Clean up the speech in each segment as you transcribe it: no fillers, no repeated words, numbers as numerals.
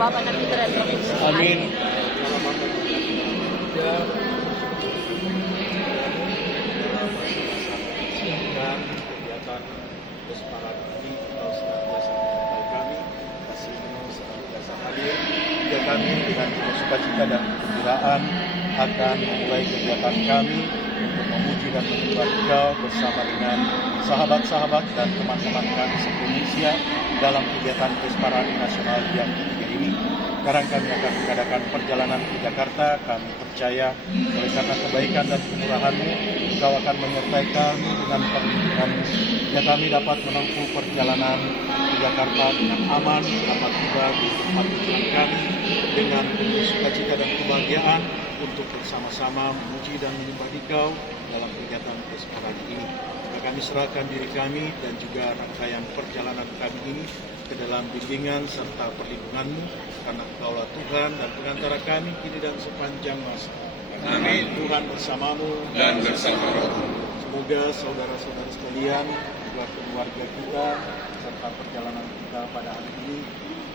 Bapak dan Putra dan Roh Kudus. Amin. Dan kegiatan Pesparan ini Engkau senantiasa menyertai kami, kasih-Mu senantiasa hadir. Juga kami dengan penuh sukacita dan kegembiraan akan memulai kegiatan kami untuk memuji dan menyembah Engkau bersama dengan sahabat-sahabat dan teman-teman kami se-Indonesia dalam kegiatan Pesparan Nasional yang ketiga ini. Sekarang kami akan mengadakan perjalanan ke Jakarta. Kami percaya oleh karena kebaikan dan kemurahan-Mu, Engkau akan menyertai kami dengan perlindungan-Mu, ya kami dapat menempuh perjalanan ke Jakarta dengan aman, dapat tiba di tempat tujuan kami dengan penuh sukacita dan kebahagiaan untuk bersama-sama memuji dan menyembah Engkau dalam kegiatan Pesparan ini. Kami serahkan diri kami dan juga rangkaian perjalanan kami ini ke dalam bimbingan serta perlindungan-Mu, karena Engkaulah Tuhan dan pengantara kami kini dan sepanjang masa. Amin. Tuhan bersamamu dan bersama rohmu. Semoga saudara-saudara sekalian, juga keluarga kita, serta perjalanan kita pada hari ini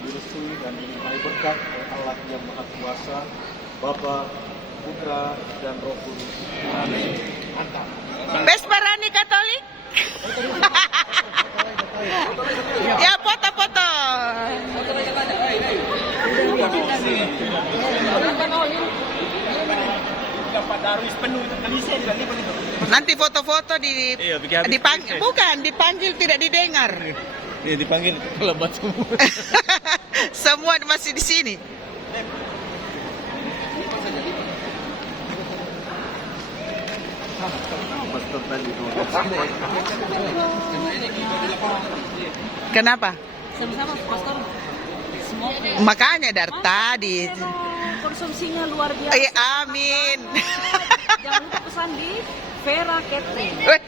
direstui dan dilimpahi berkat oleh Allah yang Maha Kuasa, Bapa, Putra, dan Roh Kudus. Amin. Mantap. Pesparani Katolik. Ya, foto-foto. Nanti foto-foto dipanggil, bukan dipanggil, tidak didengar. Iya, dipanggil lebat semua. Semua masih di sini. Kenapa? Sama-sama Pastor. Semoga Makanya dari tadi. konsumsinya luar biasa. Amin. Jangan lupa pesan di Vera Catering. Weh.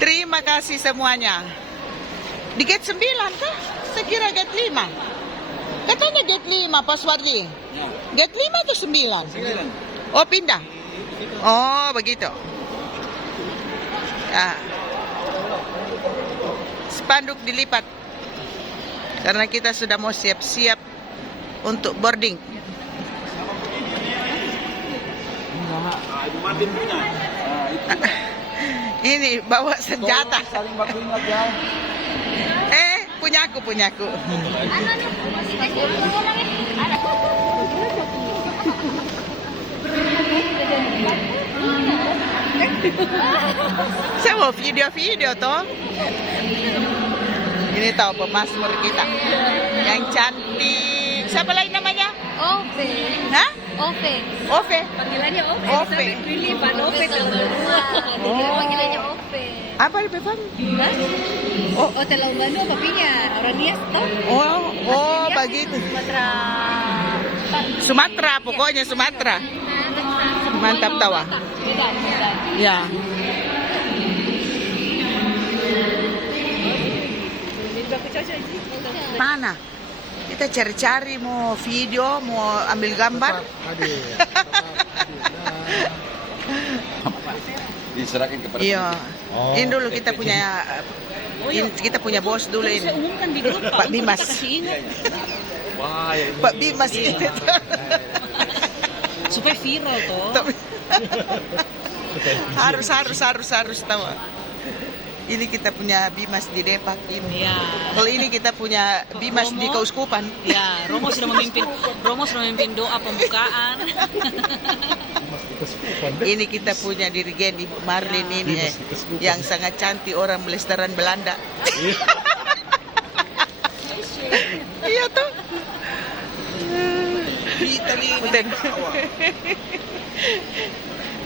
Terima kasih semuanya. Di gate 9 kah? Sekira gate 5. Katanya gate 5 Pak Suwardi. Gate 5 atau 9? Oh, pindah. Oh, begitu. Ya. Spanduk dilipat. Karena kita sudah mau siap-siap untuk boarding. Ini bawa senjata. Punyaku. Saya mau video toh. Ini tahu pemasmur kita yang cantik. Siapa lain namanya? Ove. Hah? Ove. Ove. Panggilannya Ove. Ove. Pilih Pak Ove tahun kedua. Panggilannya Ove. Apa di Pevan? Hah? Oh, Telau Bandung papinya. Orang Nias toh? Oh, begitu. Sumatera, pokoknya Sumatera. Mantap tawa. Beda. Ya. Mana? Kita cari-cari mau video, mau ambil gambar. Diserahkan kepada Iya. Ini dulu kita punya bos dulu ini. Saya umumkan di grup Pak Bimas. Kita kasih ingat. Wah, ya ini. Pak Bimas ini. Supaya viral toh. harus tahu. Ini kita punya Bimas di Depak ini. Ya. Kalau ini kita punya Bimas di Keuskupan. Ya, Romo sudah memimpin doa pembukaan. Ini kita punya dirigen Ibu Marlin ini yang sangat cantik, orang Belestaran Belanda. Iya tuh. Udah.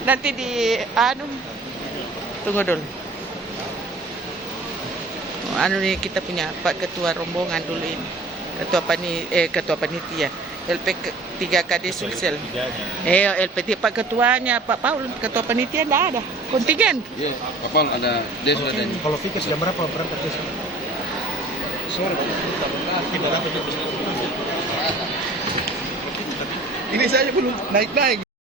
Nanti di tunggu dulu. Nih kita punya Pak Ketua Rombongan dulu ini. Ketua Panitia. LP 3KD Sulsel. LP Pak Ketuanya Pak Paul, Ketua Panitia enggak ada. Kontingen. Iya, Pak Paul ada desa ada ini. Kalau Fikes jam berapa berangkat ke sana? Sore. Ini saya belum naik-naik.